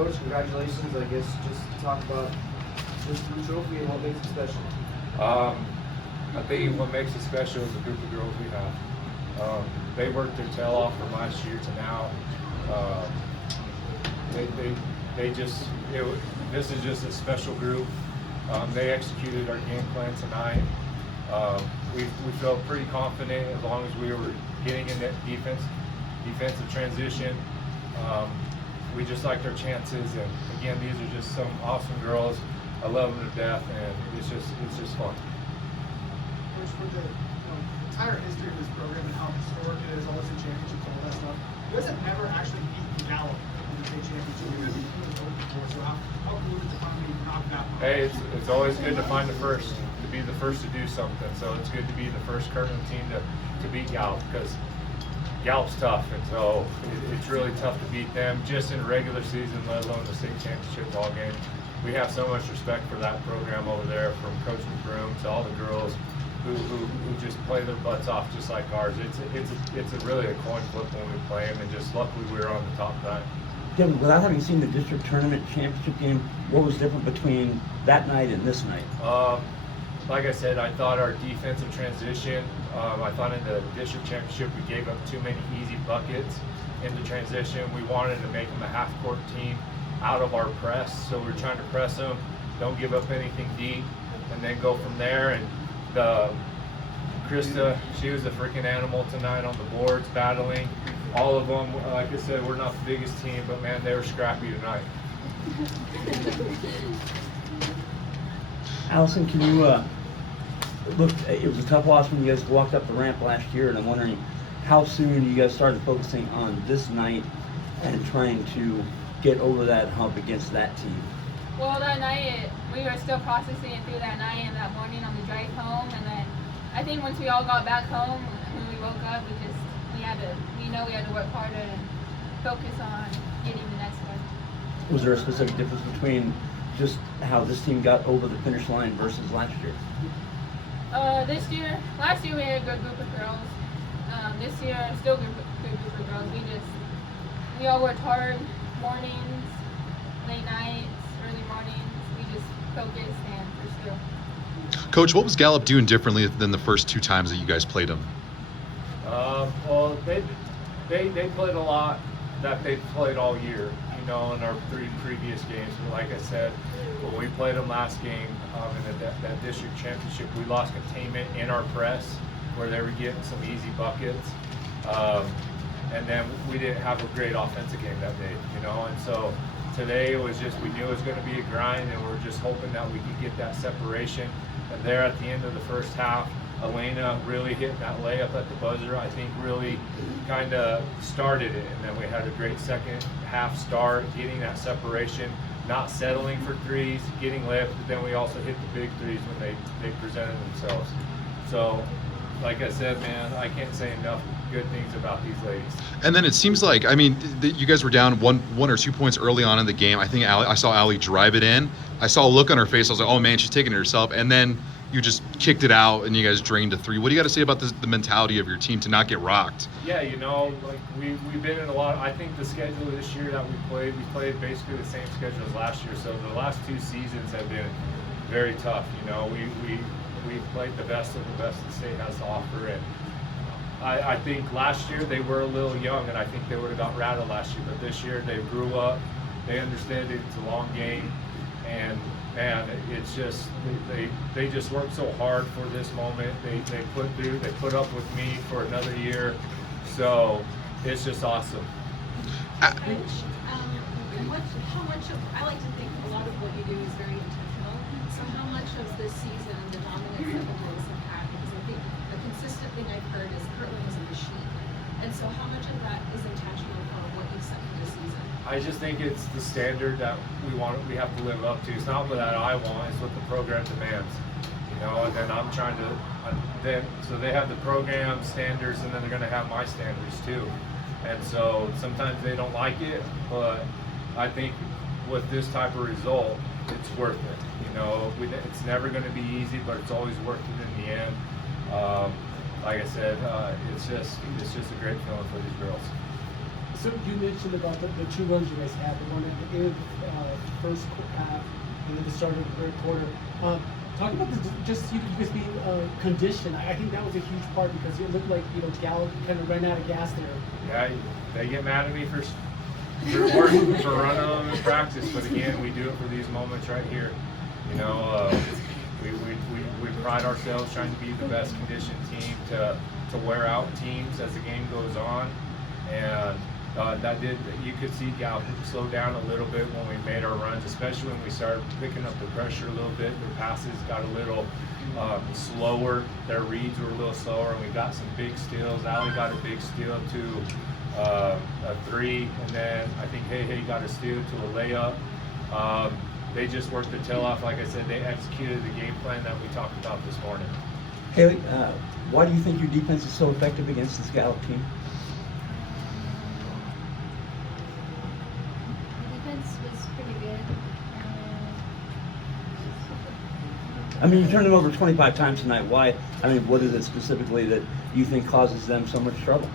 Coach, congratulations. I guess just talk about this blue trophy and what makes it special. I think what makes it special is the group of girls we have. They worked their tail off from last year to now. This is just a special group. They executed our game plan tonight. We felt pretty confident as long as we were getting in that defensive transition. We just liked our chances, and again, these are just some awesome girls. I love them to death, and it's just fun. Coach, for the entire history of this program and how historic it is, always in championships and all that stuff, you guys have never actually beaten Gallup in the state championship. You guys have been open before, so how cool is it to finally knock that one? Hey, it's always good to find the first, to be the first to do something. So it's good to be the first Kirtland team to beat Gallup, because Gallup's tough, and so it's really tough to beat them just in regular season, let alone the state championship ball game. We have so much respect for that program over there, from Coach McBroom to all the girls who just play their butts off just like ours. It's really a coin flip when we play them, and just luckily we were on the top side. Kevin, without having seen the district tournament championship game, what was different between that night and this night? Like I said, I thought our defensive transition, I thought in the district championship we gave up too many easy buckets in the transition. We wanted to make them a half-court team out of our press, so we're trying to press them, don't give up anything deep, and then go from there. And Krista, she was a freaking animal tonight on the boards, battling. All of them, like I said, we're not the biggest team, but man, they were scrappy tonight. Allison, can you look? It was a tough loss when you guys walked up the ramp last year, and I'm wondering how soon you guys started focusing on this night and trying to get over that hump against that team. Well, that night we were still processing it through that night and that morning on the drive home, and then I think once we all got back home, when we woke up, we had to work harder and focus on getting the next one. Was there a specific difference between just how this team got over the finish line versus last year? Last year we had a good group of girls. This year, still good group of girls. We all worked hard, mornings, late nights, early mornings. We just focused and pursued. Coach, what was Gallup doing differently than the first two times that you guys played them? Well, they played a lot that they've played all year, in our 3 previous games. But like I said, when we played them last game in that district championship, we lost containment in our press, where they were getting some easy buckets. And then we didn't have a great offensive game that day, and so today it was just, we knew it was going to be a grind, and we were just hoping that we could get that separation. And there at the end of the first half, Elena really hitting that layup at the buzzer, I think really kind of started it. And then we had a great second half start, getting that separation, not settling for threes, getting layups, but then we also hit the big threes when they presented themselves. So, like I said, man, I can't say enough good things about these ladies. And then it seems like, you guys were down one or 2 points early on in the game. I think I saw Allie drive it in. I saw a look on her face. I was like, oh man, she's taking it herself. And then you just kicked it out and you guys drained a 3. What do you got to say about the mentality of your team to not get rocked? Yeah, we've been in a lot. I think the schedule this year that we played basically the same schedule as last year. So the last 2 seasons have been very tough. We played the best of the best the state has to offer, and I think last year they were a little young, and I think they would have got rattled last year. But this year they grew up, they understand it's a long game, and man, it's just they just worked so hard for this moment. They put up with me for another year, so it's just awesome. How much of, I like to think a lot of what you do is very intentional. So how much of this season, the dominance that the girls have had, because I think a consistent thing I've heard is Kirtland is a machine. And so how much of that is intentional for what you've set for this season? I just think it's the standard that we have to live up to. It's not what I want, it's what the program demands. And then I'm trying to, so they have the program standards, and then they're going to have my standards too. And so sometimes they don't like it, but I think with this type of result, it's worth it. It's never going to be easy, but it's always worth it in the end. Like I said, it's just a great feeling for these girls. So you mentioned about the two runs you guys had, the one at the end of the first half and then the start of the third quarter. Talk about just you guys being conditioned. I think that was a huge part because it looked like Gallup kind of ran out of gas there. Yeah, they get mad at me for running them in practice, but again, we do it for these moments right here. We pride ourselves trying to be the best conditioned team to wear out teams as the game goes on, and you could see Gallup slow down a little bit when we made our runs, especially when we started picking up the pressure a little bit. Their passes got a little slower, their reads were a little slower, and we got some big steals. Allie got a big steal to a 3, and then I think Hey got a steal to a layup. They just worked their tail off. Like I said, they executed the game plan that we talked about this morning. Haley, why do you think your defense is so effective against this Gallup team? Defense was pretty good. I mean, you turned them over 25 times tonight. Why? I mean, what is it specifically that you think causes them so much trouble?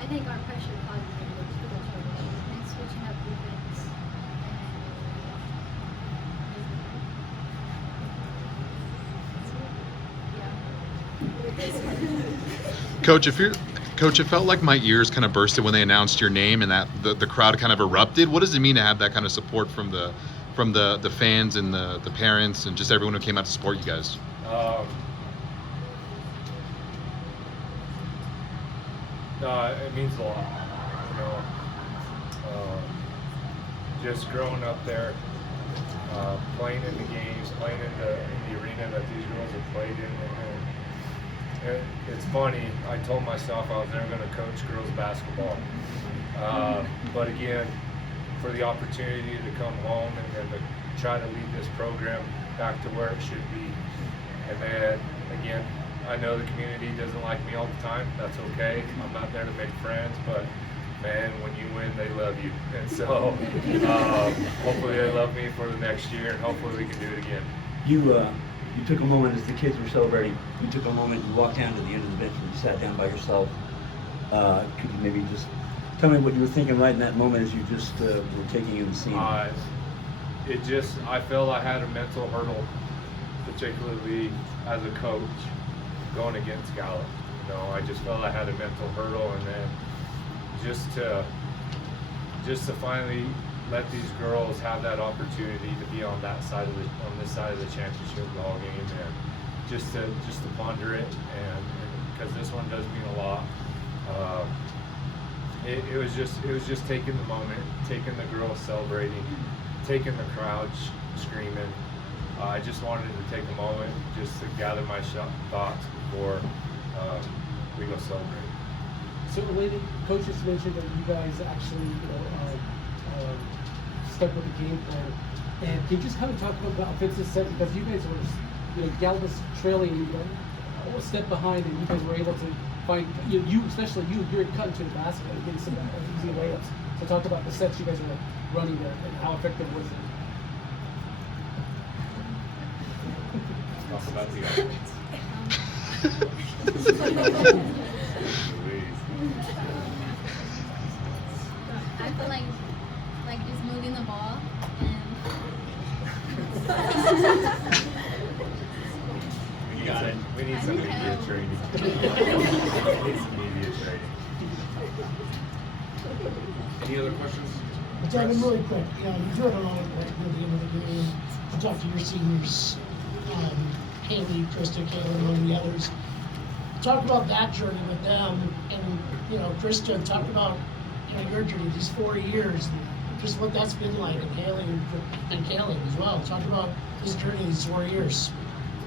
I think our pressure caused them to go trouble and switching up defense. Coach, it felt like my ears kind of bursted when they announced your name and that the crowd kind of erupted. What does it mean to have that kind of support from the fans and the parents and just everyone who came out to support you guys? It means a lot. Just growing up there, playing in the games, playing in the arena that these girls have played in. And it's funny, I told myself I was never going to coach girls basketball. But again, for the opportunity to come home and to try to lead this program back to where it should be. And then, again, I know the community doesn't like me all the time. That's okay. I'm not there to make friends, but man, when you win, they love you. And so hopefully they love me for the next year, and hopefully we can do it again. You took a moment as the kids were celebrating. You took a moment, you walked down to the end of the bench and you sat down by yourself. Could you maybe just tell me what you were thinking right in that moment as you just were taking in the scene? I felt I had a mental hurdle, particularly as a coach, going against Gallup. I just felt I had a mental hurdle, and then just to finally let these girls have that opportunity to be on this side of the championship ball game, and just to ponder it, and because this one does mean a lot. It was just taking the moment, taking the girls celebrating, taking the crowd screaming. I just wanted to take a moment just to gather my thoughts before we go celebrate. So, related, Coach just mentioned that you guys actually, stuck with the game plan. And can you just kind of talk about the offensive set, because you guys were, Gallup was trailing, a step behind, and you guys were able to find, especially you're cutting to the basket and getting some easy layups. So talk about the sets you guys were running there and how effective was it? Talk about the offense. I feel like just moving the ball and We need some media training. We need some media training. Any other questions? Devin, really quick, you drove along right near the end of the game to talk to your seniors, Haley, Krista, Kayla, among the others. Talk about that journey with them, and Krista, talk about your journey these 4 years, just what that's been like, and Haley and Kayla as well. Talk about this journey these 4 years.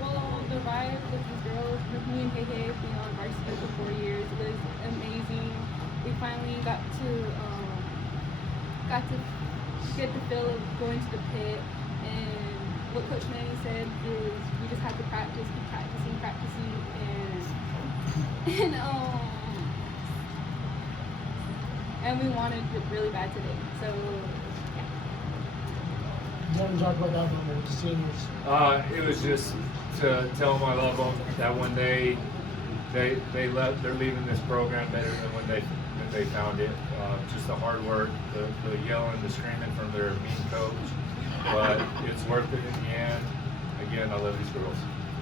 Well, the ride with these girls, with me and KK, being on varsity for 4 years, was amazing. We finally got to get the feel of going to the pit, and what Coach Manny said is we just have to practice, keep practicing, and we wanted it really bad today. So yeah. Devin, talk about that one with the seniors. It was just to tell them I love them, that when they're leaving this program better than when that they found it. Just the hard work, the yelling, the screaming from their mean coach. But it's worth it in the end. Again, I love these girls.